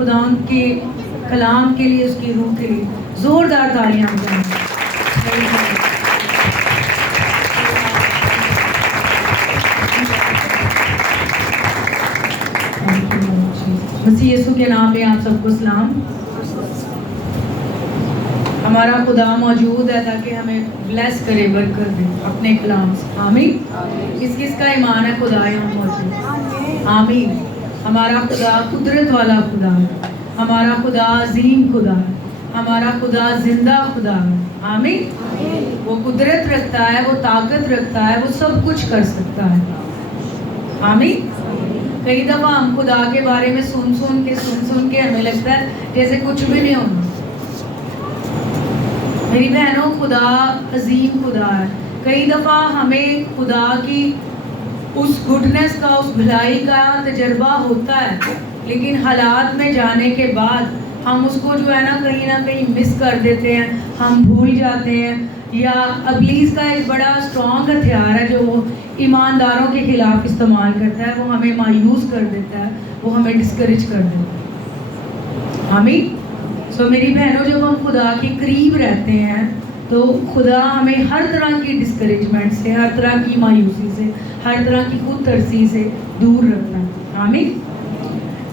खुदा के कलाम के लिए, उसकी रूह के लिए जोरदार तालियां बजाएं। मसीह यीशु के नाम में आप सबको सलाम। हमारा खुदा मौजूद है ताकि हमें ब्लेस करे, बरकत दे अपने कलाम से। आमीन। किस किस का ईमान है खुदा यहाँ मौजूद? आमीन। हमारा खुदा कुदरत वाला खुदा है, हमारा खुदा अजीम खुदा है, हमारा खुदा जिंदा खुदा है। आमीन। वो कुदरत रखता है, वो ताकत रखता है, वो सब कुछ कर सकता है। आमीन। कई दफ़ा हम खुदा के बारे में सुन सुन के हमें लगता है जैसे कुछ भी नहीं होना। मेरी बहनों, खुदा अजीम खुदा है। कई दफ़ा हमें खुदा की उस गुडनेस का, उस भलाई का तजर्बा होता है, लेकिन हालात में जाने के बाद हम उसको जो है ना कहीं मिस कर देते हैं, हम भूल जाते हैं। या इब्लीस का एक बड़ा स्ट्रॉन्ग हथियार है जो वो ईमानदारों के खिलाफ इस्तेमाल करता है। वो हमें मायूस कर देता है, वो हमें डिस्करेज कर देता है। आमीन। सो मेरी बहनों, जब हम खुदा के करीब रहते हैं तो खुदा हमें हर तरह की डिस्करेजमेंट से, हर तरह की मायूसी से, हर तरह की खुद तरसी से दूर रखता है। आमीन।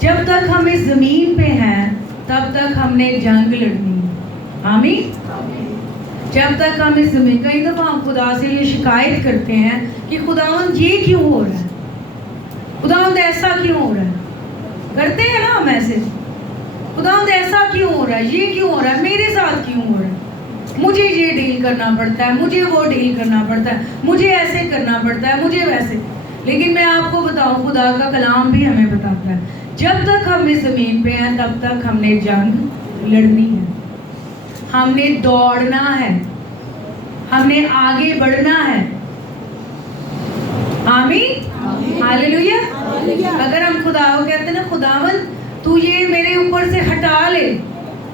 जब तक हम इस ज़मीन पे हैं तब तक हमने जंग लड़नी है। आमीन। जब तक हम इस ज़मीन, कई दफ़ा हम खुदा से ये शिकायत करते हैं कि खुदावंद ये क्यों हो रहा है, खुदावंद ऐसा क्यों हो रहा है। करते हैं ना हम ऐसे, खुदावंद ऐसा क्यों हो रहा है, ये क्यों हो रहा है, मेरे साथ क्यों हो रहा है, मुझे ये डील करना पड़ता है, मुझे वो डील करना पड़ता है, मुझे ऐसे करना पड़ता है, मुझे वैसे। लेकिन मैं आपको बताऊं, खुदा का कलाम भी हमें बताता है जब तक हम इस ज़मीन पे हैं तब तक हमने जंग लड़नी है, हमने दौड़ना है, हमने आगे बढ़ना है। आमीन। हालेलुया। अगर हम खुदा को कहते हैं ना, खुदावन तू ये मेरे ऊपर से हटा ले,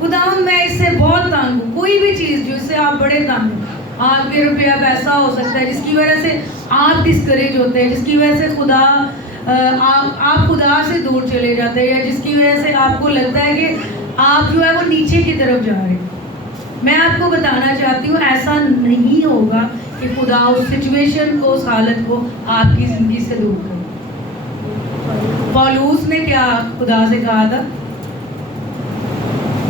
खुदावन मैं इससे बहुत तंग हूँ, कोई भी चीज़ जिससे आप बड़े तंग हो, आपके रुपया पैसा हो सकता है जिसकी वजह से आप डिस्करेज होते हैं, जिसकी वजह से खुदा आप खुदा से दूर चले जाते हैं, या जिसकी वजह से आपको लगता है कि आप जो है वो नीचे की तरफ जा रहे हैं। मैं आपको बताना चाहती हूँ ऐसा नहीं होगा कि खुदा उस सिचुएशन को, उस हालत को आपकी ज़िंदगी से दूर करे। पौलुस ने क्या खुदा से कहा था,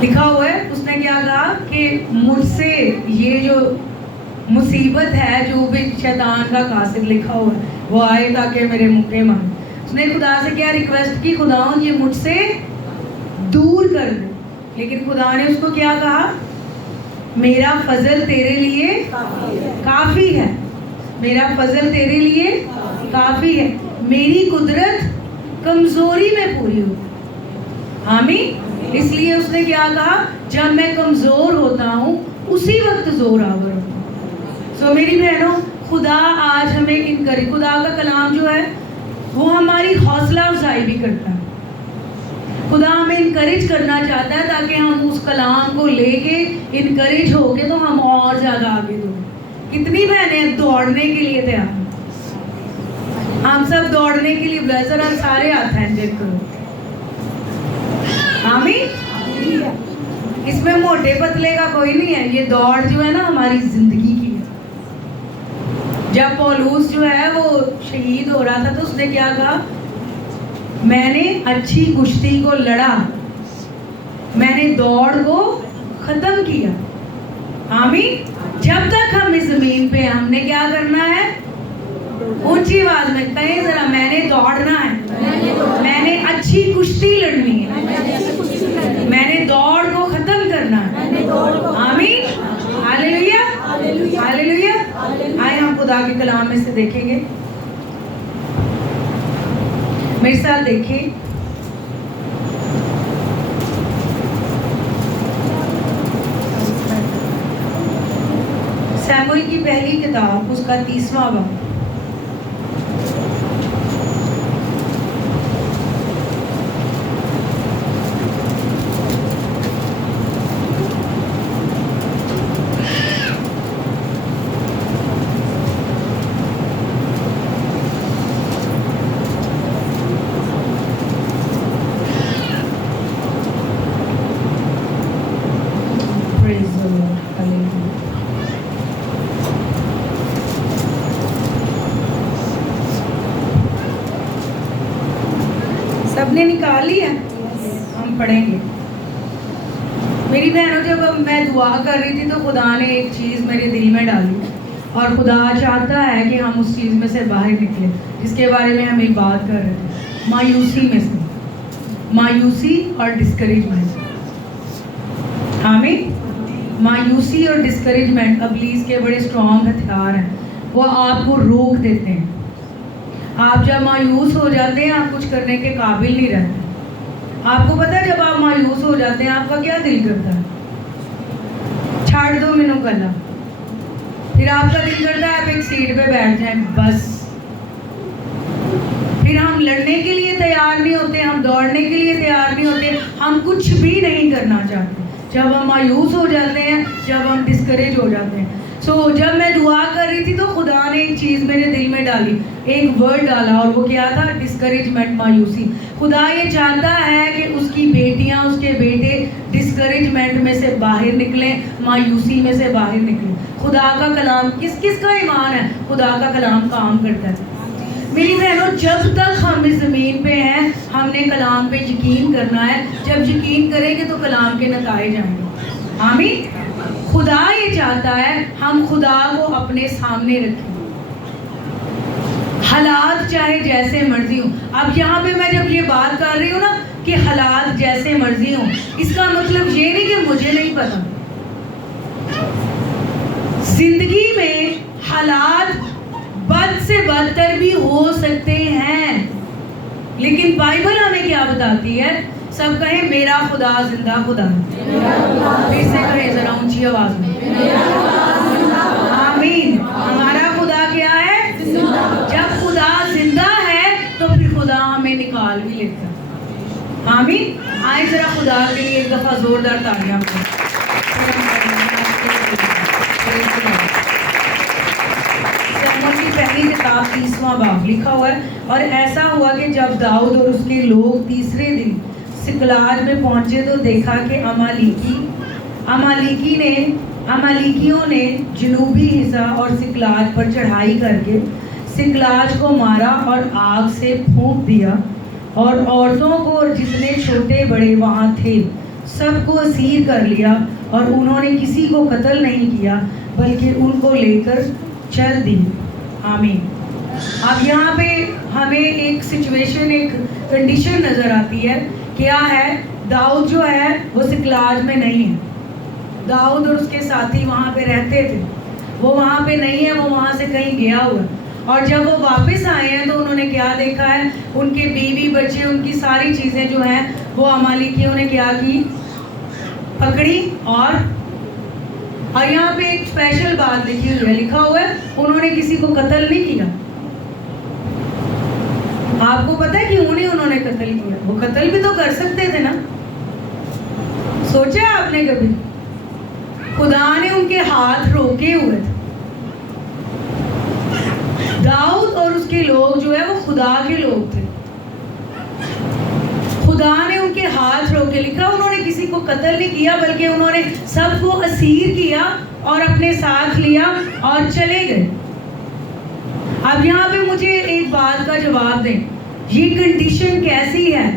लिखा हुआ है, उसने क्या कहा कि मुझसे ये जो मुसीबत है, जो भी शैतान का कासिद लिखा हुआ है, वो आए ताकि मेरे मुक्के मारे। उसने खुदा से क्या रिक्वेस्ट की, खुदावन ये मुझसे दूर कर दे। लेकिन खुदा ने उसको क्या कहा, मेरा फजल तेरे लिए काफ़ी है, मेरा फजल तेरे लिए काफ़ी है, मेरी कुदरत कमज़ोरी में पूरी हो। आमीन। इसलिए उसने क्या कहा, जब मैं कमज़ोर होता हूँ उसी वक्त जोर आवर होता हूँ। सो मेरी बहनों, खुदा आज हमें इनकरेज, खुदा का कलाम जो है वो हमारी हौसला अफजाई भी करता है। खुदा हमें इनकरेज करना चाहता है ताकि हम उस कलाम को लेके इनकरेज होके तो हम और ज़्यादा आगे दौड़ें। कितनी बहनें दौड़ने के लिए तैयार हैं? हम सब दौड़ने के लिए ब्लेजर, हम सारे हाथ हैं चेक करो। आमीन। इसमें मोटे पतले का कोई नहीं है, ये दौड़ जो है ना हमारी जिंदगी की है। जब पौलुस जो है वो शहीद हो रहा था तो उसने क्या कहा, मैंने अच्छी कुश्ती को लड़ा, मैंने दौड़ को खत्म किया। आमीन। जब तक हम इस जमीन पे, हमने क्या करना है, ऊंची आवाज में कहें जरा, मैंने दौड़ना है, मैंने अच्छी कुश्ती लड़नी है, मैंने दौड़ को खत्म करना है। आमीन। हालेलुया। हालेलुया। आए हम खुदा के कलाम में से देखेंगे, मेरे साथ देखिए। सैमुएल की पहली किताब, उसका 30वां बाब। the Lord. Hallelujah. सबने निकाल लिया? हम पढ़ेंगे। मेरी बहनों, जब मैं दुआ कर रही थी तो खुदा ने एक चीज़ मेरे दिल में डाली, और खुदा चाहता है कि हम उस चीज़ में से बाहर निकलें, जिसके बारे में हम एक बात कर रहे थे, मायूसी में से, मायूसी और डिस्करेजमेंट। आमीन। मायूसी और डिस्करेजमेंट इब्लीस के बड़े स्ट्रॉन्ग हथियार हैं, वो आपको रोक देते हैं। आप जब मायूस हो जाते हैं, आप कुछ करने के काबिल नहीं रहते। आपको पता है, जब आप मायूस हो जाते हैं आपका क्या दिल करता है? छाड़ दो मैनू कला। फिर आपका दिल करता है आप एक सीट पे बैठ जाएं बस। फिर हम लड़ने के लिए तैयार नहीं होते, हम दौड़ने के लिए तैयार नहीं होते, हम कुछ भी नहीं करना चाहते जब हम मायूस हो जाते हैं, जब हम डिस्करेज हो जाते हैं। जब मैं दुआ कर रही थी तो खुदा ने एक चीज़ मेरे दिल में डाली, एक वर्ड डाला, और वो क्या था? डिस्करेजमेंट, मायूसी। खुदा ये चाहता है कि उसकी बेटियां, उसके बेटे डिस्करेजमेंट में से बाहर निकलें, मायूसी में से बाहर निकलें। खुदा का कलाम, किस किस का ईमान है खुदा का कलाम काम करता है? मेरी बहनों, जब तक हम इस ज़मीन पे हैं हमने कलाम पे यकीन करना है। जब यकीन करेंगे तो कलाम के नताइज आएंगे। आमीन। खुदा ये चाहता है हम खुदा को अपने सामने रखें, हालात चाहे जैसे मर्जी हो। अब यहाँ पे मैं जब ये बात कर रही हूँ ना कि हालात जैसे मर्जी हो, इसका मतलब ये नहीं कि मुझे नहीं पता। जिंदगी में हालात बद से बदतर भी हो सकते हैं, लेकिन बाइबल हमें क्या बताती है? सब कहें मेरा खुदा जिंदा खुदा है। फिर से कहें जरा ऊंची आवाज में, आमीन। हमारा खुदा क्या है? जब खुदा जिंदा है तो फिर खुदा हमें निकाल भी लेता है। आमीन। आए जरा खुदा के लिए एक दफा जोरदार तालियां। की पहली किताब 30वां बाब लिखा हुआ है, और ऐसा हुआ कि जब दाऊद और उसके लोग तीसरे दिन सिकलाग में पहुंचे तो देखा कि अमालिकियों ने जनूबी हिस्सा और सिकलाग पर चढ़ाई करके सिकलाग को मारा और आग से फूंक दिया, और औरतों को और जितने छोटे बड़े वहाँ थे सबको असीर कर लिया, और उन्होंने किसी को कत्ल नहीं किया बल्कि उनको लेकर चल दी। आमीन। अब यहाँ पे हमें एक सिचुएशन, एक कंडीशन नज़र आती है। क्या है? दाऊद जो है वो सिकलाग में नहीं है। दाऊद और उसके साथी वहाँ पे रहते थे, वो वहाँ पे नहीं है, वो वहाँ से कहीं गया हुआ है। और जब वो वापस आए हैं तो उन्होंने क्या देखा है? उनके बीवी बच्चे, उनकी सारी चीज़ें जो हैं वो अमालिकियों ने क्या की? पकड़ी। और यहाँ पे एक स्पेशल बात लिखी हुई है, लिखा हुआ है उन्होंने किसी को कत्ल नहीं किया। आपको पता है क्यों नहीं उन्होंने कत्ल किया? वो कत्ल भी तो कर सकते थे ना। सोचा आपने कभी? खुदा ने उनके हाथ रोके हुए थे। दाऊद और उसके लोग जो है वो खुदा के लोग थे। खुदा ने उनके हाथ रोके, लिखा उन्होंने किसी को कत्ल नहीं किया बल्कि उन्होंने सबको असीर किया और अपने साथ लिया और चले गए। अब यहाँ पे मुझे एक बात का जवाब दें, ये कंडीशन कैसी है?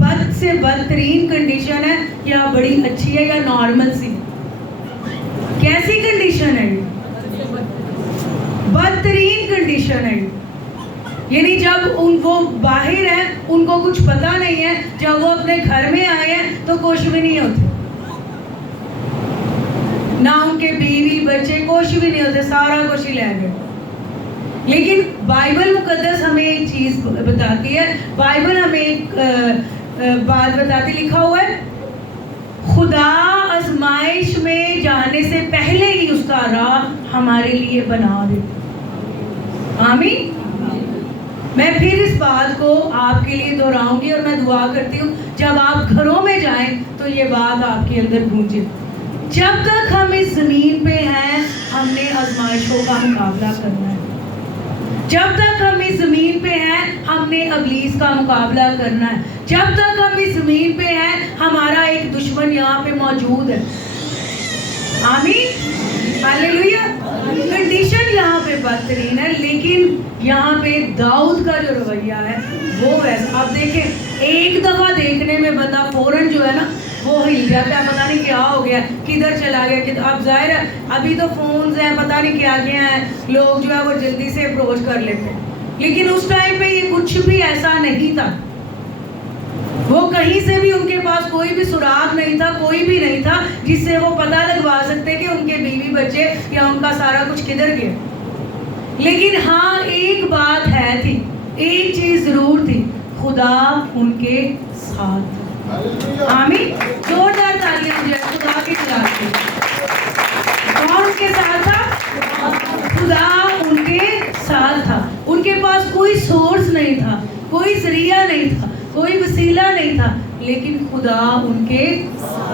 बद से बदतरीन कंडीशन है या बड़ी अच्छी है या नॉर्मल सी? कैसी कंडीशन है ये? बदतरीन कंडीशन है। यानी जब वो बाहर हैं, उनको कुछ पता नहीं है, जब वो अपने घर में आए हैं तो कुछ भी नहीं होते, ना उनके बीवी बच्चे कुछ भी नहीं होते, सारा कुछ ही ले गए। लेकिन बाइबल मुकद्दस हमें एक चीज़ बताती है, बाइबल हमें एक बात बताती, लिखा हुआ है खुदा आजमाइश में जाने से पहले ही उसका राह हमारे लिए बना दे। आमीन। मैं फिर इस बात को आपके लिए दोहराऊंगी और मैं दुआ करती हूँ जब आप घरों में जाएं तो ये बात आपके अंदर गूंजे। जब तक हम इस ज़मीन पे हैं हमने आजमाइशों का मुकाबला करना है। जब तक हम इस ज़मीन पे हैं हमने इब्लीस का मुकाबला करना है। जब तक हम इस ज़मीन पे हैं हमारा एक दुश्मन यहाँ पे मौजूद है। आमीन, हालेलुया। कंडीशन यहाँ पे बदतरीन है, लेकिन यहाँ पे दाऊद का जो रवैया है वो वैसा। आप देखें, एक दफा देखने में बंदा फौरन जो है ना वो हिल जाता है, पता नहीं क्या हो गया, किधर चला गया, किधर। अब जाहिर है अभी तो फोन्स हैं, पता नहीं क्या क्या है, लोग जो है वो जल्दी से अप्रोच कर लेते हैं, लेकिन उस टाइम पे ये कुछ भी ऐसा नहीं था। वो कहीं से भी, उनके पास कोई भी सुराग नहीं था, कोई भी नहीं था जिससे वो पता लगवा सकते कि उनके बीवी बच्चे या उनका सारा कुछ किधर गया। लेकिन हाँ, एक बात है थी, एक चीज जरूर थी, खुदा उनके साथ था। आमीन, जोरदार तालियां मुझे खुदा के खिलाफ। कौन उनके साथ था? खुदा उनके साथ था। उनके पास कोई सोर्स नहीं था, कोई जरिया नहीं था, कोई वसीला नहीं था, लेकिन खुदा उनके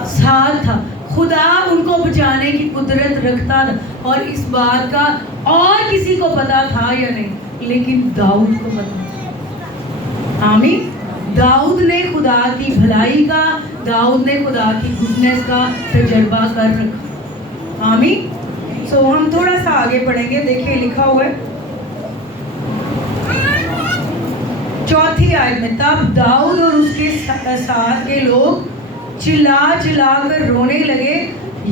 साथ था। खुदा उनको बचाने की कुदरत रखता था, और इस बात का और किसी को पता था या नहीं, लेकिन दाऊद को पता था। आमीन। दाऊद ने खुदा की भलाई का, दाऊद ने खुदा की गुडनेस का तजर्बा कर रखा। आमीन। सो हम थोड़ा सा आगे पढ़ेंगे। देखिए लिखा हुआ है 4 आयत में, तब दाऊद और उसके साथ के लोग चिल्ला चिल्ला कर रोने लगे,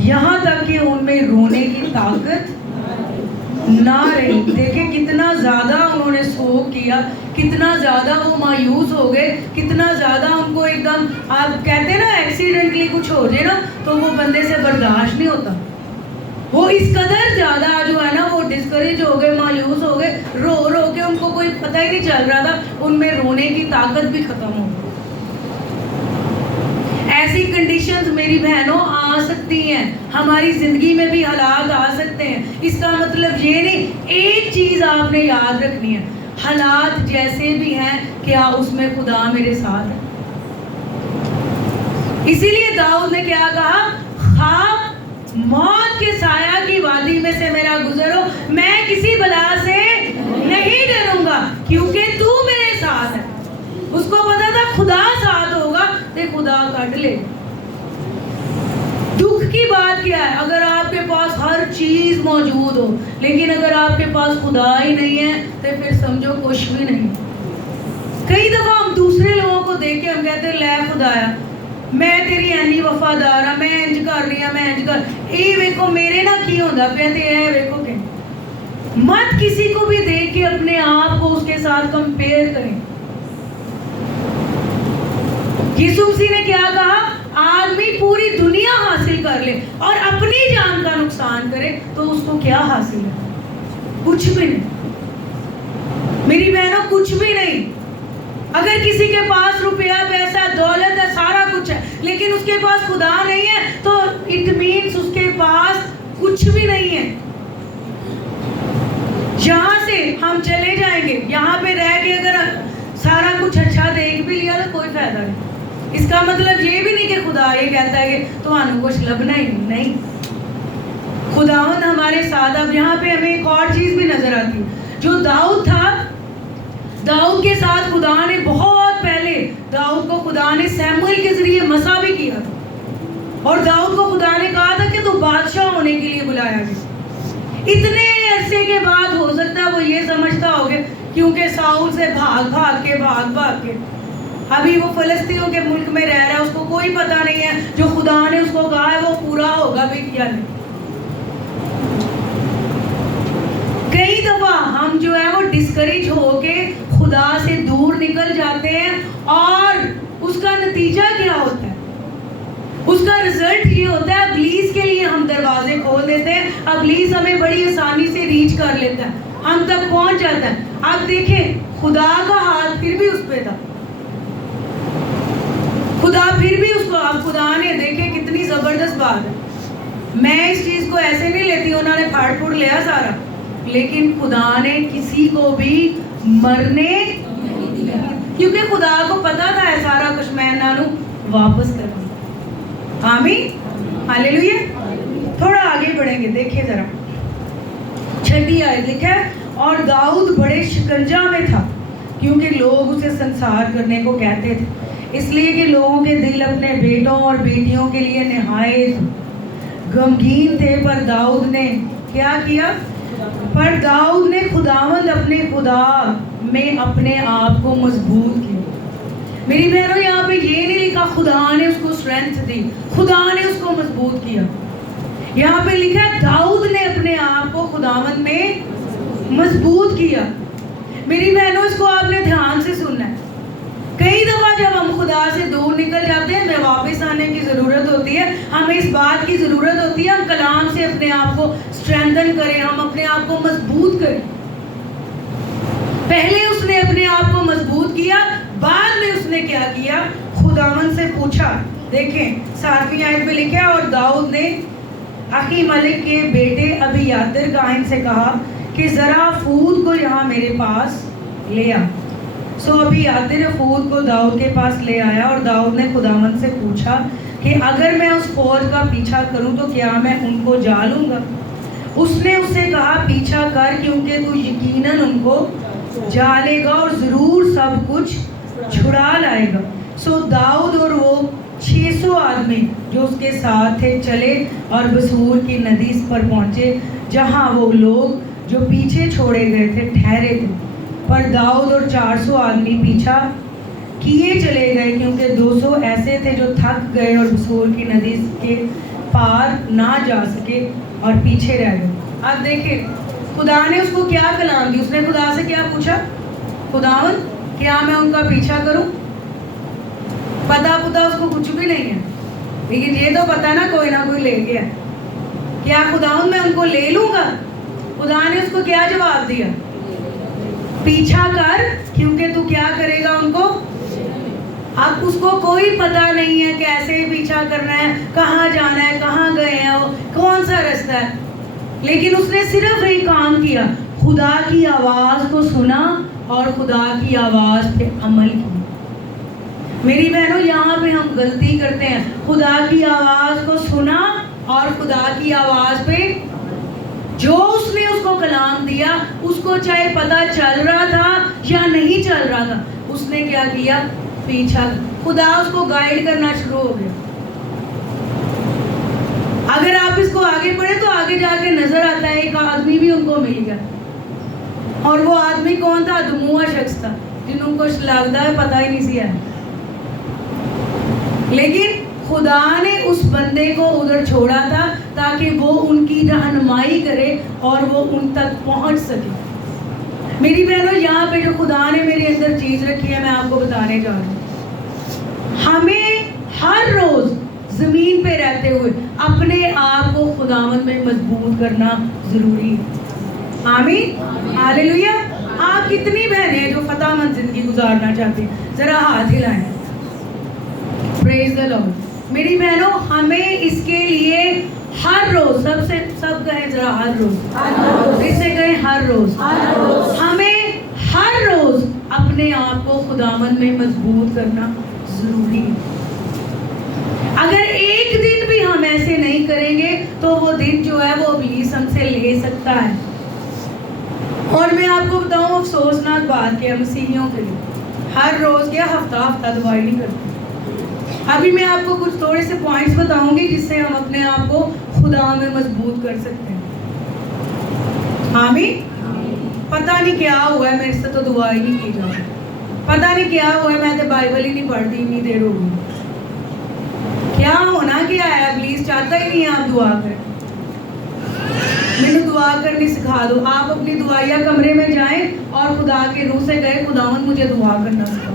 यहाँ तक कि उनमें रोने की ताकत ना रही। देखिए कितना ज़्यादा उन्होंने शोक किया, कितना ज़्यादा वो मायूस हो गए, कितना ज़्यादा उनको एकदम, आप कहते हैं ना एक्सीडेंटली कुछ हो जाए ना तो वो बंदे से बर्दाश्त नहीं होता। वो इस कदर ज़्यादा जो है ना वो डिस्करेज हो गए, मायूस हो गए, रो रो के उनको कोई पता ही नहीं चल रहा था, उनमें रोने की ताकत भी खत्म हो गई। ऐसी कंडीशंस मेरी बहनों आ सकती हैं, हमारी ज़िंदगी में भी हालात आ सकते हैं। इसका मतलब ये नहीं, एक चीज़ आपने याद रखनी है, हालात जैसे भी हैं, क्या उसमें खुदा मेरे साथ है। इसीलिए दाऊद ने क्या कहा, हाँ मौत के साया की वादी में से मेरा गुजरो, मैं किसी बला से नहीं डरूंगा क्योंकि तू मेरे साथ है। उसको पता था खुदा साथ होगा तो खुदा काट ले। दुख की बात क्या है, अगर आपके पास हर चीज मौजूद हो लेकिन अगर आपके पास खुदा ही नहीं है तो फिर समझो कुछ भी नहीं। कई दफा हम दूसरे लोगों को देख के हम कहते हैं ले खुदाया मैं तेरी एनी वफादार हाँ, मैं इंज कर रही हाँ, मैं इंज कर, ये वेखो मेरे ना की होता पे ते वेखो के। मत किसी को भी देख के अपने आप को उसके साथ कंपेयर करें। यीशु मसीह ने क्या कहा, आदमी पूरी दुनिया हासिल कर ले और अपनी जान का नुकसान करे तो उसको क्या हासिल है? कुछ भी नहीं मेरी बहनों, कुछ भी नहीं। अगर किसी के पास रुपया पैसा दौलत है, सारा कुछ है, लेकिन उसके पास खुदा नहीं है तो इट मीन्स उसके पास कुछ भी नहीं है। यहाँ से हम चले जाएंगे, यहाँ पे रह के अगर सारा कुछ अच्छा देख भी लिया तो कोई फायदा नहीं। इसका मतलब ये भी नहीं कि खुदा ये कहता है कि तुम्हारा कुछ लभना ही नहीं। खुदावंद हमारे साथ। अब यहाँ पे हमें एक और चीज भी नजर आती है, जो दाऊद था, दाऊद के साथ खुदा ने बहुत पहले दाऊद को खुदा ने सैमुएल के जरिए मसा भी किया था, और दाऊद को खुदा ने कहा था कि तू बादशाह होने के लिए बुलाया गया। इतने अरसे के बाद हो सकता है वो ये समझता होगा, क्योंकि साउल से भाग भाग के अभी वो फलस्तीनियों के मुल्क में रह रहा है, उसको कोई पता नहीं है जो खुदा ने उसको कहा है वो पूरा होगा भी क्या नहीं। कई दफा हम जो है वो डिस्करेज होके खुदा से दूर निकल जाते हैं, और उसका नतीजा क्या होता है? उसका रिजल्ट ये होता है, इब्लीस के लिए हम दरवाजे खोल देते हैं, इब्लीस हमें बड़ी आसानी से रीच कर लेता है, हम तक पहुंच जाता है। आप देखें खुदा का हाथ फिर भी उस पे था, खुदा फिर भी उसको, अब खुदा ने देखे कितनी जबरदस्त बात है। मैं इस चीज को ऐसे नहीं लेती, उन्होंने फाड़ फूड़ लिया सारा, लेकिन खुदा ने किसी को भी मरने नहीं दिया, क्योंकि खुदा को पता था सारा कुछ मैं नानू वापस करूंगा। आमीन, हालेलुया। थोड़ा आगे बढ़ेंगे, देखिए जरा 6 आयत लिखा है, और दाऊद बड़े शिकंजा में था क्योंकि लोग उसे संसार करने को कहते थे, इसलिए कि लोगों के दिल अपने बेटों और बेटियों के लिए निहायत गमगीन थे, पर दाऊद ने क्या किया? पर दाऊद ने खुदावंद अपने खुदा में अपने आप को मजबूत किया। मेरी बहनों, यहाँ पे ये नहीं लिखा खुदा ने उसको स्ट्रेंथ दी, खुदा ने उसको मजबूत किया। यहाँ पे लिखा है दाऊद ने अपने आप को खुदावंद में मजबूत किया। मेरी बहनों, इसको आपने ध्यान से सुनना है। कई दफा जब हम खुदा से दूर निकल जाते हैं, हमें वापस आने की ज़रूरत होती है। हमें इस बात की ज़रूरत होती है हम कलाम से अपने आप को स्ट्रेंथन करें, हम अपने आप को मजबूत करें। पहले उसने अपने आप को मजबूत किया, बाद में उसने क्या किया? खुदावन से पूछा। देखें 7वीं आयत में लिखा है, और दाऊद ने अहीमलेक के बेटे अबीयातिर काहिन से कहा कि ज़रा फूद को यहाँ मेरे पास ले आ। सो अबीयातिर फूद को दाऊद के पास ले आया, और दाऊद ने खुदावन से पूछा कि अगर मैं उस फौज का पीछा करूं तो क्या मैं उनको जा लूँगा? उसने उससे कहा, पीछा कर, क्योंकि तू यकीनन उनको जा लेगा और ज़रूर सब कुछ छुड़ा लाएगा। सो दाऊद और वो 600 आदमी जो उसके साथ थे चले और बसूर की नदी पर पहुँचे, जहाँ वो लोग जो पीछे छोड़े गए थे ठहरे थे। पर दाऊद और 400 आदमी पीछा किए चले गए, क्योंकि 200 ऐसे थे जो थक गए और बसूर की नदी के पार ना जा सके और पीछे रह गए। अब देखें खुदा ने उसको क्या कलाम दी। उसने खुदा से क्या पूछा? खुदावन, क्या मैं उनका पीछा करूं? पता उसको कुछ भी नहीं है, लेकिन ये तो पता ना कोई ले गया। क्या खुदावन मैं उनको ले लूंगा? खुदा ने उसको क्या जवाब दिया? पीछा कर, क्योंकि तू क्या करेगा उनको? अब उसको कोई पता नहीं है कैसे पीछा करना है, कहाँ जाना है, कहाँ गए हैं वो, कौन सा रास्ता है, लेकिन उसने सिर्फ एक काम किया, खुदा की आवाज़ को सुना और खुदा की आवाज़ पे अमल किया। मेरी बहनों, यहाँ पे हम गलती करते हैं। खुदा की आवाज़ को सुना और खुदा की आवाज़ पे जो उसने उसको कलाम दिया, उसको चाहे पता चल रहा था या नहीं चल रहा था, उसने क्या किया? पीछा। खुदा उसको गाइड करना शुरू हो गया। अगर आप इसको आगे पढ़े तो आगे जाके नजर आता है एक आदमी भी उनको मिल गया, और वो आदमी कौन था? दुमुआ शख्स था, जिनको लगता है पता ही नहीं सिया, लेकिन खुदा ने उस बंदे को उधर छोड़ा था ताकि वो उनकी रहनुमाई करे और वो उन तक पहुंच सके। मेरी बहनों, यहाँ पे जो खुदा ने मेरे अंदर चीज़ रखी है, मैं आपको बताने जा रही हूँ। हमें हर रोज़ ज़मीन पे रहते हुए अपने आप को खुदावंद में मजबूत करना ज़रूरी है। आमीन, हालेलुया। आप कितनी बहनें हैं जो फतहमंद ज़िंदगी गुजारना चाहती हैं? ज़रा हाथ हिलाएं। Praise the Lord. मेरी बहनों, हमें इसके लिए हर रोज, सब कहें जरा, हर रोज, इससे कहें हर रोज, हमें हर रोज अपने आप को खुदावंद में मजबूत करना जरूरी है। अगर एक दिन भी हम ऐसे नहीं करेंगे तो वो दिन जो है वो इब्लीस हमसे ले सकता है। और मैं आपको बताऊं, अफसोसनाक बात क्या है मसीहियों के लिए, हर रोज क्या हफ्ता दवाई नहीं करते। अभी मैं आपको कुछ थोड़े से पॉइंट्स बताऊंगी जिससे हम अपने आप को खुदा में मजबूत कर सकते हैं। आमीन। पता नहीं क्या हुआ है, मेरे से तो दुआ ही नहीं की जा रही। पता नहीं क्या हुआ है, मैं तो बाइबल ही नहीं पढ़ती इतनी देर हो गई। क्या होना क्या है? प्लीज चाहता ही नहीं है आप दुआ करें। मैंने दुआ करनी सिखा दो। आप अपनी दुआया कमरे में जाएं और खुदा के रूह से गए, खुदावंद मुझे दुआ करना सिखाओ।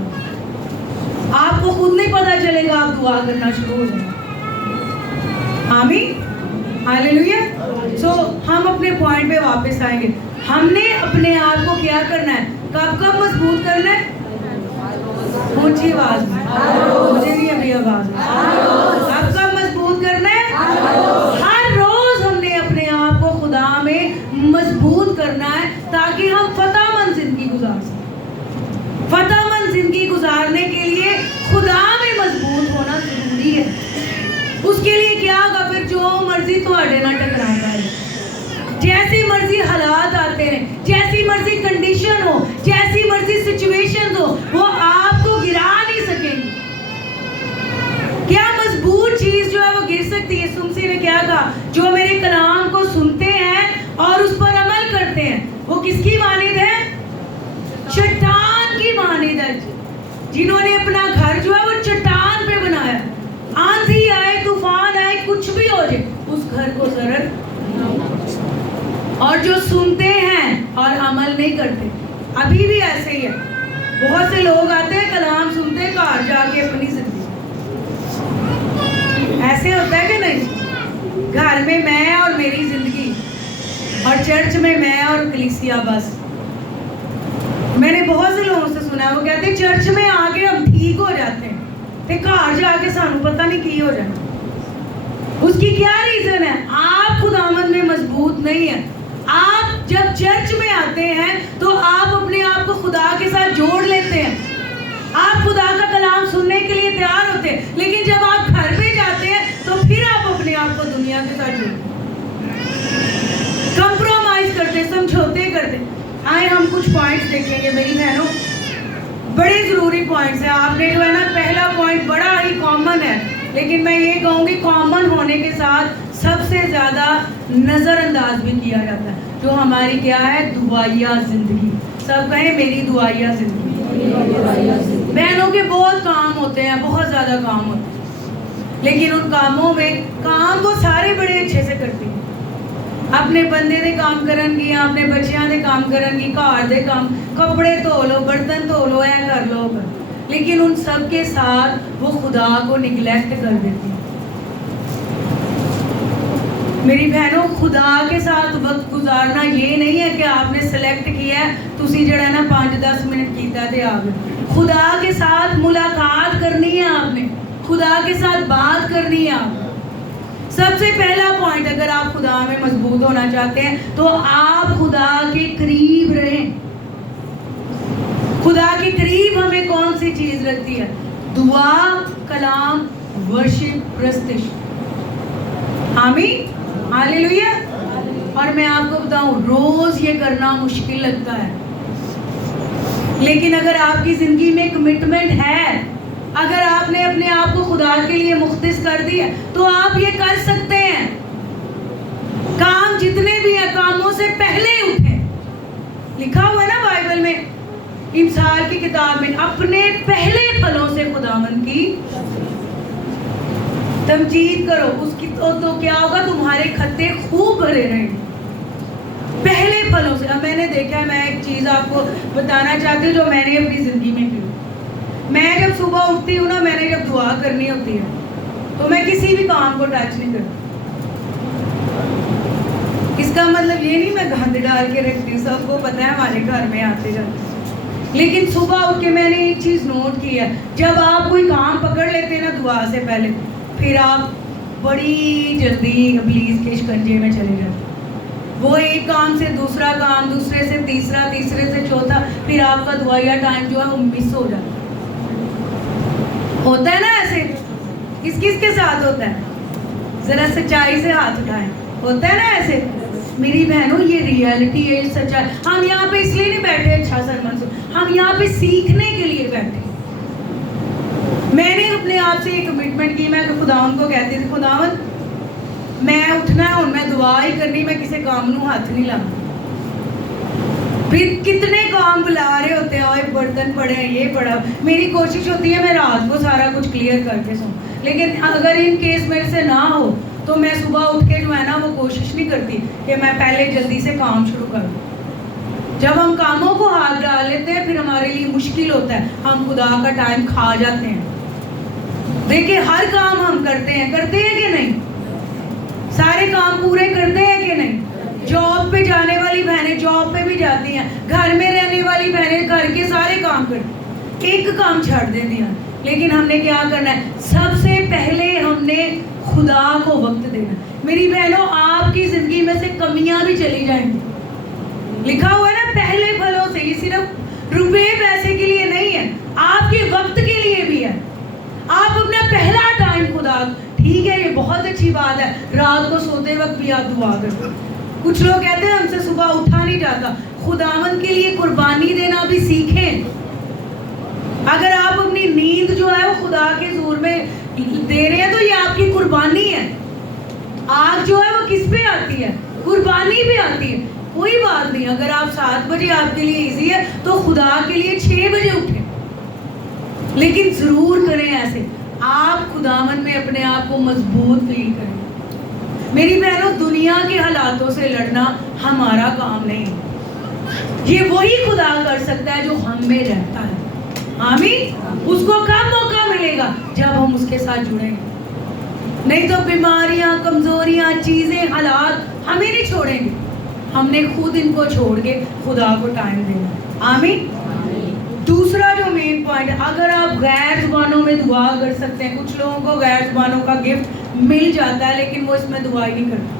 आपको खुद नहीं पता चलेगा, आप दुआ करना शुरू हो जाएंगे। आमीन, हालेलुया। सो हम अपने पॉइंट पे वापस आएंगे। हमने अपने आप को क्या करना है? कब मजबूत करना है? ऊंची आवाज में, मुझे नहीं अभी आवाज है। कब मजबूत करना है? हर रोज हमने अपने आप को खुदा में मजबूत करना है ताकि हम फतहमंद जिंदगी गुजार सकें। फतहमंद जिंदगी गुजारने के लिए खुदा में मजबूत होना जरूरी है। उसके लिए क्या होगा? फिर जो मर्जी तुम्हारे ना टकराता है, जैसी मर्जी हालात आते हैं, जैसी मर्जी कंडीशन हो, जैसी मर्जी सिचुएशन हो, वो आपको गिरा नहीं सकेंगे। क्या मजबूत चीज जो है वो गिर सकती है? सुमसी ने क्या कहा? जिन्होंने अपना घर जो है वो चट्टान पे बनाया, आंधी आए तूफान आए कुछ भी हो जाए उस घर को जरूर, और जो सुनते हैं और अमल नहीं करते। अभी भी ऐसे ही है, बहुत से लोग आते हैं कलाम सुनते हैं, घर जाके अपनी जिंदगी, ऐसे होता है कि नहीं? घर में मैं और मेरी जिंदगी, और चर्च में मैं और कलीसिया बस। मैंने बहुत से लोगों से सुना, वो कहते हैं चर्च में आके हम ठीक हो जाते हैं, ते घर जाके सानू पता नहीं की हो जाए। उसकी क्या रीजन है? आप खुदावंद में मजबूत नहीं है। आप जब चर्च में आते हैं तो आप अपने आप को खुदा के साथ जोड़ लेते हैं, आप खुदा का कलाम सुनने के लिए तैयार होते हैं, लेकिन जब आप घर पे जाते हैं तो फिर आप अपने आप को दुनिया के साथ जोड़ते, कंप्रोमाइज करते, समझौते करते। आए हम कुछ पॉइंट्स देखेंगे मेरी बहनों, बड़े ज़रूरी पॉइंट्स हैं। आपने जो है ना, पहला पॉइंट बड़ा ही कॉमन है, लेकिन मैं ये कहूँगी कॉमन होने के साथ सबसे ज़्यादा नज़रअंदाज भी किया जाता है, जो हमारी क्या है? दुआया ज़िंदगी। सब कहें मेरी दुआया ज़िंदगी। बहनों के बहुत काम होते हैं, बहुत ज़्यादा काम होते हैं, लेकिन उन कामों में काम वो सारे बड़े अच्छे से करती हैं। अपने बंदे दे काम करनगी, अपने बच्चों दे काम करनगी, घर दे काम, कपड़े धो लो, बर्तन धो लो, ऐ कर लो, लेकिन उन सब के साथ वो खुदा को निगलेक्ट कर देती है। मेरी बहनों, खुदा के साथ वक्त गुजारना ये नहीं है कि आपने सेलेक्ट किया है, तुसी जड़ा ना 5-10 मिनट कीता ते आ गए। खुदा के साथ मुलाकात करनी है आपने, खुदा के साथ बात करनी है आपने। सबसे पहला पॉइंट, अगर आप खुदा में मजबूत होना चाहते हैं तो आप खुदा के करीब रहें। खुदा के करीब हमें कौन सी चीज लगती है? दुआ, कलाम, वर्शिप, प्रस्तिश। आमीन, हालेलुया। और मैं आपको बताऊं, रोज ये करना मुश्किल लगता है, लेकिन अगर आपकी जिंदगी में कमिटमेंट है, अगर आपने अपने आप को खुदा के लिए मुख्तिस कर दिया, तो आप ये कर सकते हैं। काम जितने भी हैं, कामों से पहले उठें। लिखा हुआ है ना बाइबल में, इंसान की किताब में, अपने पहले फलों से खुदावंद की तमजीद करो, उसकी तो क्या होगा? तुम्हारे खत्ते खूब भरे रहेंगे पहले फलों से। अब मैंने देखा है, मैं एक चीज़ आपको बताना चाहती हूँ जो मैंने अपनी ज़िंदगी में की। मैं जब सुबह उठती हूँ ना, मैंने जब दुआ करनी होती है तो मैं किसी भी काम को टच नहीं करती। इसका मतलब ये नहीं मैं गंद डाल के रखती हूँ, सबको पता है हमारे घर में आते जाते, लेकिन सुबह उठ के मैंने एक चीज़ नोट की है, जब आप कोई काम पकड़ लेते हैं ना दुआ से पहले, फिर आप बड़ी जल्दी इब्लीस के शिकंजे में चले जाते। वो एक काम से दूसरा काम, दूसरे से तीसरा, तीसरे से चौथा, फिर आपका दुआया टाइम जो है वो मिस हो जाता है। होता है ना ऐसे? किस किस के साथ होता है? जरा सच्चाई से हाथ उठाएं। होता है ना ऐसे? मेरी बहनों, ये रियलिटी है, सच्चाई। हम यहाँ पे इसलिए नहीं बैठे अच्छा सरमन सुन, हम यहाँ पे सीखने के लिए बैठे। मैंने अपने आप से एक कमिटमेंट की, मैं खुदावंद को कहती थी, खुदावंद मैं उठना है, मैं दुआ ही करनी, मैं किसी काम नू हाथ नहीं लाना। फिर कितने काम बुला रहे होते हैं, और बर्तन पड़े हैं, ये पड़ा। मेरी कोशिश होती है मैं रात को सारा कुछ क्लियर करके सोऊं, लेकिन अगर इन केस मेरे से ना हो तो मैं सुबह उठ के जो है ना वो कोशिश नहीं करती कि मैं पहले जल्दी से काम शुरू कर दूं। जब हम कामों को हाथ डाल लेते हैं फिर हमारे लिए मुश्किल होता है, हम खुदा का टाइम खा जाते हैं। देखिए, हर काम हम करते हैं कि नहीं? सारे काम पूरे करते हैं कि नहीं? जॉब पे जाने वाली बहनें जॉब पे भी जाती हैं, घर में रहने वाली बहनें घर के सारे काम करती, एक काम छाड़ देती हैं। लेकिन हमने क्या करना है? सबसे पहले हमने खुदा को वक्त देना। मेरी बहनों, आपकी जिंदगी में से कमियां भी चली जाएंगी। लिखा हुआ है ना, पहले फलों से। ये सिर्फ रुपए पैसे के लिए नहीं है, आपके वक्त के लिए भी है। आप अपना पहला टाइम खुदा, ठीक है, ये बहुत अच्छी बात है, रात को सोते वक्त भी आप दुआ करो। कुछ लोग कहते हैं हमसे सुबह उठा नहीं जाता। खुदावंद के लिए कुर्बानी देना भी सीखें। अगर आप अपनी नींद जो है वो खुदा के जोर में दे रहे हैं तो ये आपकी कुर्बानी है। आग जो है वो किस पे आती है? कुर्बानी पे आती है। कोई बात नहीं, अगर आप 7 बजे आपके लिए इजी है तो खुदा के लिए 6 बजे उठे। लेकिन ज़रूर करें ऐसे, आप खुदावन में अपने आप को मजबूत फील करें। मेरी बहनों, दुनिया के हालातों से लड़ना हमारा काम नहीं है, ये वही खुदा कर सकता है जो हम में रहता है। आमीन। उसको कब मौका मिलेगा? जब हम उसके साथ जुड़ेंगे। नहीं तो बीमारियां, कमजोरियां, चीजें, हालात हमें नहीं छोड़ेंगे, हमने खुद इनको छोड़ के खुदा को टाइम देना। आमीन। दूसरा जो मेन पॉइंट है, अगर आप गैर जुबानों में दुआ कर सकते हैं, कुछ लोगों को गैर जुबानों का गिफ्ट मिल जाता है लेकिन वो इसमें दुआ ही नहीं करते।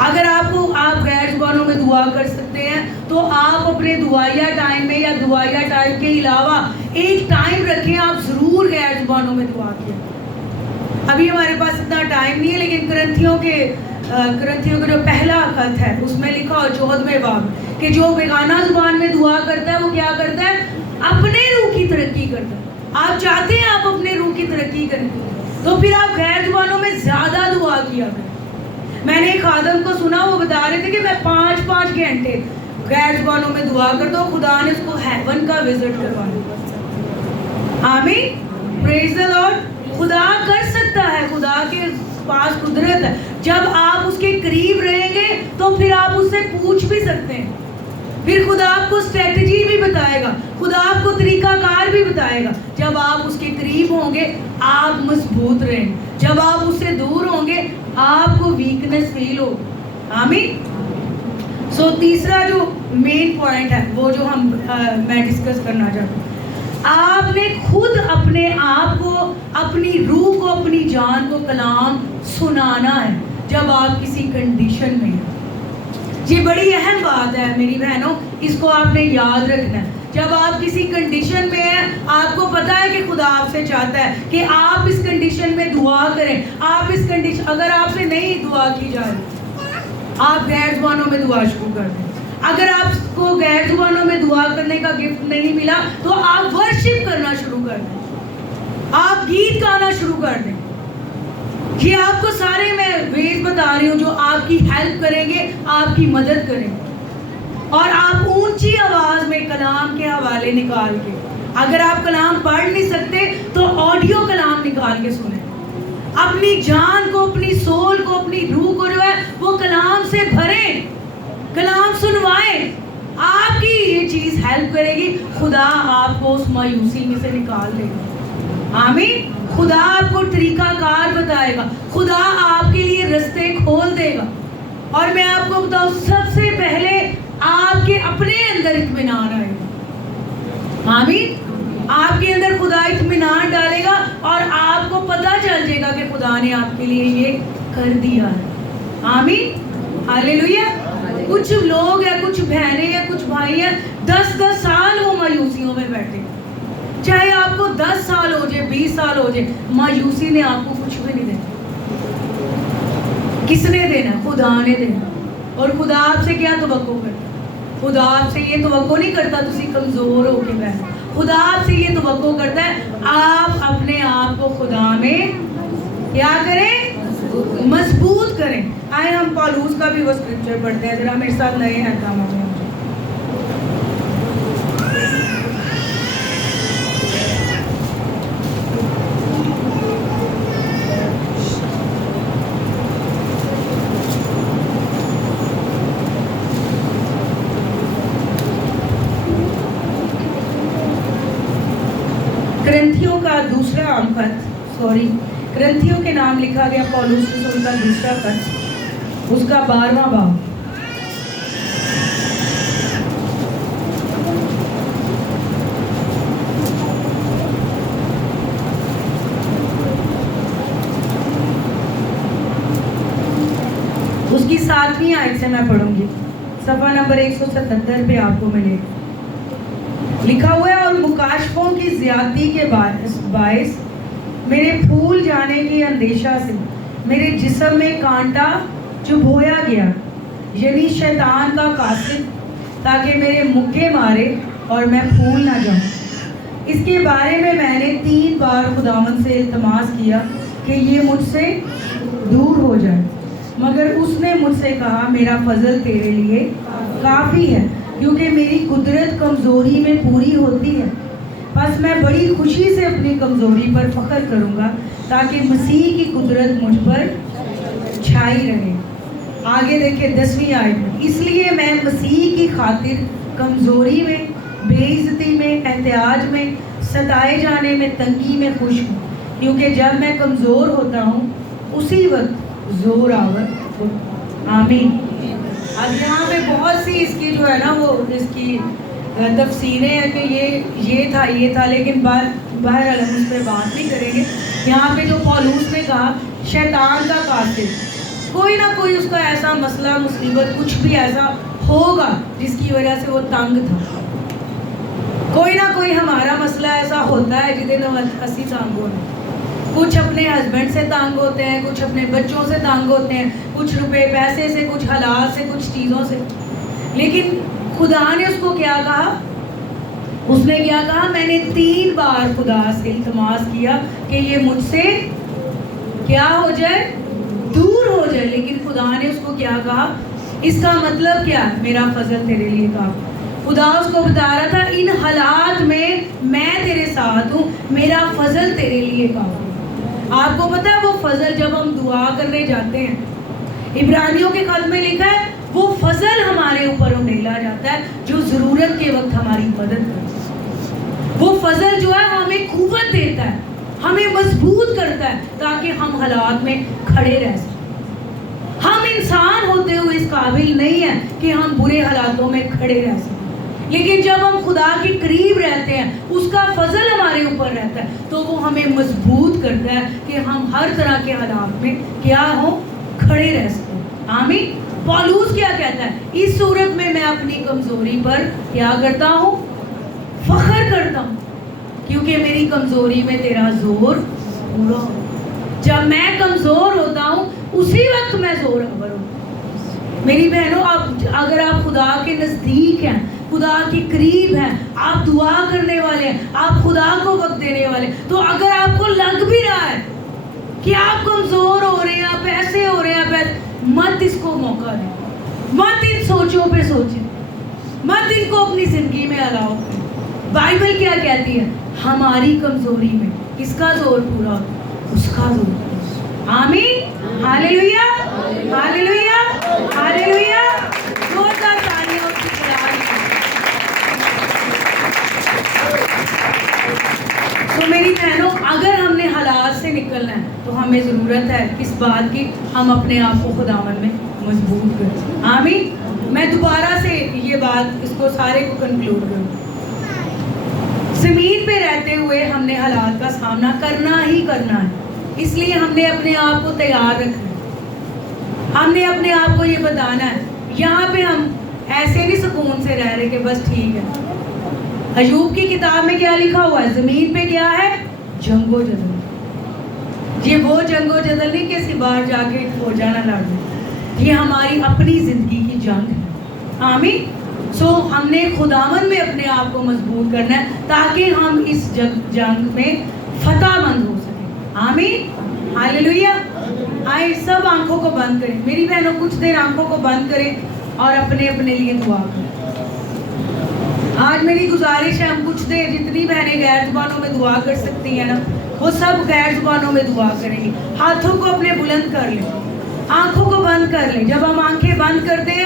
अगर आप गैर जुबानों में दुआ कर सकते हैं तो आप अपने दुआया टाइम में या दुआया टाइम के अलावा एक टाइम रखें, आप ज़रूर गैर जुबानों में दुआ करें। अभी हमारे पास इतना टाइम नहीं है, लेकिन करंथियों के जो पहला खत है उसमें लिखा हो 14वें बाब कि जो बेगाना जुबान में दुआ करता है वो क्या करता है? अपने रूह की तरक्की करता है। आप चाहते हैं आप अपने रूह की तरक्की करें तो फिर आप गैर जुबानों में ज़्यादा दुआ किया करें। मैंने एक खादम को सुना, वो बता रहे थे कि मैं 5-5 घंटे गैर जुबानों में दुआ करता हूँ, खुदा ने उसको हेवन का विजिट करवाया। आमीन, प्रेज द लॉर्ड। खुदा कर सकता है, खुदा के पास कुदरत है। जब आप उसके करीब रहेंगे तो फिर आप उससे पूछ भी सकते हैं, फिर खुदा आपको स्ट्रेटजी भी बताएगा, खुदा आपको तरीकाकार भी बताएगा। जब आप उसके करीब होंगे आप मजबूत रहेंगे, जब आप उससे दूर होंगे आपको वीकनेस फील हो। आमीन। सो तीसरा जो मेन पॉइंट है वो जो मैं डिस्कस करना चाहता हूँ, आपने खुद अपने आप को, अपनी रूह को, अपनी जान को कलाम सुनाना है जब आप किसी कंडीशन में हैं। ये बड़ी अहम बात है मेरी बहनों, इसको आपने याद रखना है। जब आप किसी कंडीशन में हैं, आपको पता है कि खुदा आपसे चाहता है कि आप इस कंडीशन में दुआ करें। आप इस कंडीशन, अगर आपसे नहीं दुआ की जा रही, आप गैर जुबानों में दुआ शुरू कर दें। अगर आपको गैर जुबानों में दुआ करने का गिफ्ट नहीं मिला तो आप वर्शिप करना शुरू कर दें, आप गीत गाना शुरू कर दें। ये आपको सारे मैं वेज बता रही हूँ जो आपकी हेल्प करेंगे, आपकी मदद करेंगे। और आप ऊंची आवाज में कलाम के हवाले निकाल के, अगर आप कलाम पढ़ नहीं सकते तो ऑडियो कलाम निकाल के सुने। अपनी जान को, अपनी सोल को, अपनी रूह को जो है वो कलाम से भरें, कलाम सुनवाएं। आपकी ये चीज हेल्प करेगी, खुदा आपको उस मायूसी में से निकाल देगा। आमीन। खुदा आपको तरीकाकार बताएगा, खुदा आपके लिए रास्ते खोल देगा। और मैं आपको बताऊं, सबसे पहले आपके अपने अंदर इत्मीनान आएगा। आमीन। आपके अंदर खुदा इत्मीनान डालेगा और आपको पता चल जाएगा कि खुदा ने आपके लिए ये कर दिया है। आमीन, हालेलुया। कुछ लोग हैं, कुछ बहनें हैं, कुछ भाई हैं, 10-10 साल वो मायूसियों में बैठे, चाहे आपको 10 साल हो जाए, 20 साल हो जाए, मायूसी ने आपको कुछ भी नहीं देना। किसने देना? खुदा ने देना। और खुदा आपसे क्या तवक्को करता? खुदा आपसे ये तवक्को नहीं करता तुसी कमजोर हो के बैठो। खुदा आपसे ये तवक्को करता है आप अपने आप को खुदा में क्या करें? मजबूत करें। आए हम पौलुस का भी वो स्क्रिप्चर पढ़ते हैं, जरा मेरे साथ नए हैं काम में। ग्रंथियों का दूसरा ग्रंथियों के नाम लिखा गया पौलुस रसूल का दूसरा खत, उसका 12वां बाब। उसकी 7वीं आयत से मैं पढ़ूंगी, सफा नंबर 177 पे आपको मिलेगा। लिखा हुआ है, और मुकाशफों की ज्यादती के बायस मेरे फूल जाने की अंदेशा से मेरे जिस्म में कांटा चुभोया गया, यानी शैतान का कासिद, ताकि मेरे मुक्के मारे और मैं फूल ना जाऊं। इसके बारे में मैंने 3 बार खुदावंद से इल्तमास किया कि ये मुझसे दूर हो जाए, मगर उसने मुझसे कहा, मेरा फजल तेरे लिए काफ़ी है, क्योंकि मेरी कुदरत कमज़ोरी में पूरी होती है। बस मैं बड़ी खुशी से अपनी कमज़ोरी पर फ़ख्र करूँगा ताकि मसीह की कुदरत मुझ पर छाई रहे। आगे देखिए 10वीं आयत में, इसलिए मैं मसीह की खातिर कमज़ोरी में, बेइज्जती में, एहतियाज में, सताए जाने में, तंगी में खुश हूँ, क्योंकि जब मैं कमज़ोर होता हूँ उसी वक्त ज़ोर आवर होता। आमीन। अब यहाँ पे बहुत सी इसकी जो है ना वो इसकी तफसीरें हैं कि ये था, लेकिन बहरहाल हम उस पर बात नहीं करेंगे। यहाँ पे जो पौलुस ने कहा शैतान का कातिल, कोई ना कोई उसका ऐसा मसला मुसीबत कुछ भी ऐसा होगा जिसकी वजह से वो तंग था। कोई ना कोई हमारा मसला ऐसा होता है जिसे असी तंग होते हैं। कुछ अपने हस्बैंड से तंग होते हैं, कुछ अपने बच्चों से तंग होते हैं, कुछ रुपए पैसे से, कुछ हालात से, कुछ चीज़ों से। लेकिन खुदा ने उसको क्या कहा? उसने क्या कहा? मैंने 3 बार खुदा से इल्तिमास किया कि ये मुझसे क्या हो जाए, दूर हो जाए, लेकिन खुदा ने उसको क्या कहा? इसका मतलब क्या? मेरा फजल तेरे लिए काफी। खुदा उसको बता रहा था इन हालात में मैं तेरे साथ हूँ, मेरा फजल तेरे लिए काफी। आपको पता है वो फजल जब हम दुआ करने जाते हैं, इब्रानियों के खत में लिखा है वो फजल हमारे ऊपर उंडेला जाता है जो ज़रूरत के वक्त हमारी मदद करता है। वो फजल जो है हमें क़ुव्वत देता है, हमें मजबूत करता है ताकि हम हालात में खड़े रह सकें। हम इंसान होते हुए इस काबिल नहीं है कि हम बुरे हालातों में खड़े रह सकें, लेकिन जब हम खुदा के करीब रहते हैं, उसका फजल हमारे ऊपर रहता है, तो वो हमें मजबूत करता है कि हम हर तरह के हालात में क्या हो, खड़े रह सकें। आमीन। पौलुस क्या कहता है? इस सूरत में मैं अपनी कमजोरी पर क्या करता हूँ? फख्र करता हूँ, क्योंकि मेरी कमजोरी में तेरा जोर पूरा हो। जब मैं कमजोर होता हूँ उसी वक्त मैं जोर अवर हूँ। मेरी बहनों, आप अगर आप खुदा के नज़दीक हैं, खुदा के करीब हैं, आप दुआ करने वाले हैं, आप खुदा को वक्त देने वाले, तो अगर आपको लग भी रहा है कि आप कमजोर हो रहे हैं, आप ऐसे हो रहे हैं, आप ऐसे, मत इसको मौका दें, मत इन सोचों पे सोचें, मत इनको अपनी जिंदगी में अलाउ करें। बाइबल क्या कहती है? हमारी कमजोरी में किसका जोर पूरा होता? उसका जोर। आमीन। Hallelujah, hallelujah, hallelujah. जोरदार तालियां उसकी बजाएं। तो मेरी बहनों, अगर हमने हालात से निकलना है तो हमें ज़रूरत है किस बात की? हम अपने आप को खुदावन में मजबूत करें। आमीन। मैं दोबारा से ये बात इसको सारे को कंक्लूड करूँ। ज़मीन पे रहते हुए हमने हालात का सामना करना ही करना है, इसलिए हमने अपने आप को तैयार रखना है। हमने अपने आप को ये बताना है, यहाँ पे हम ऐसे नहीं सुकून से रह रहे कि बस ठीक है। अयूब की किताब में क्या लिखा हुआ है? ज़मीन पे क्या है? जंगो जदल। ये वो जंगो जदल नहीं कि बाहर जाके फौजा ना लड़, ये हमारी अपनी ज़िंदगी की जंग है। आमीन। सो हमने खुदावन में अपने आप को मजबूत करना है ताकि हम इस जंग में फतहमंद हो सकें। आमीन। हालेलुया। आए सब आंखों को बंद करें। मेरी बहनों, कुछ देर आंखों को बंद करें और अपने अपने लिए दुआ करें। आज मेरी गुजारिश है, हम कुछ देर जितनी बहनें गैर जुबानों में दुआ कर सकती हैं ना, वो सब गैर जुबानों में दुआ करेंगी। हाथों को अपने बुलंद कर लें, आंखों को बंद कर लें। जब हम आंखें बंद करते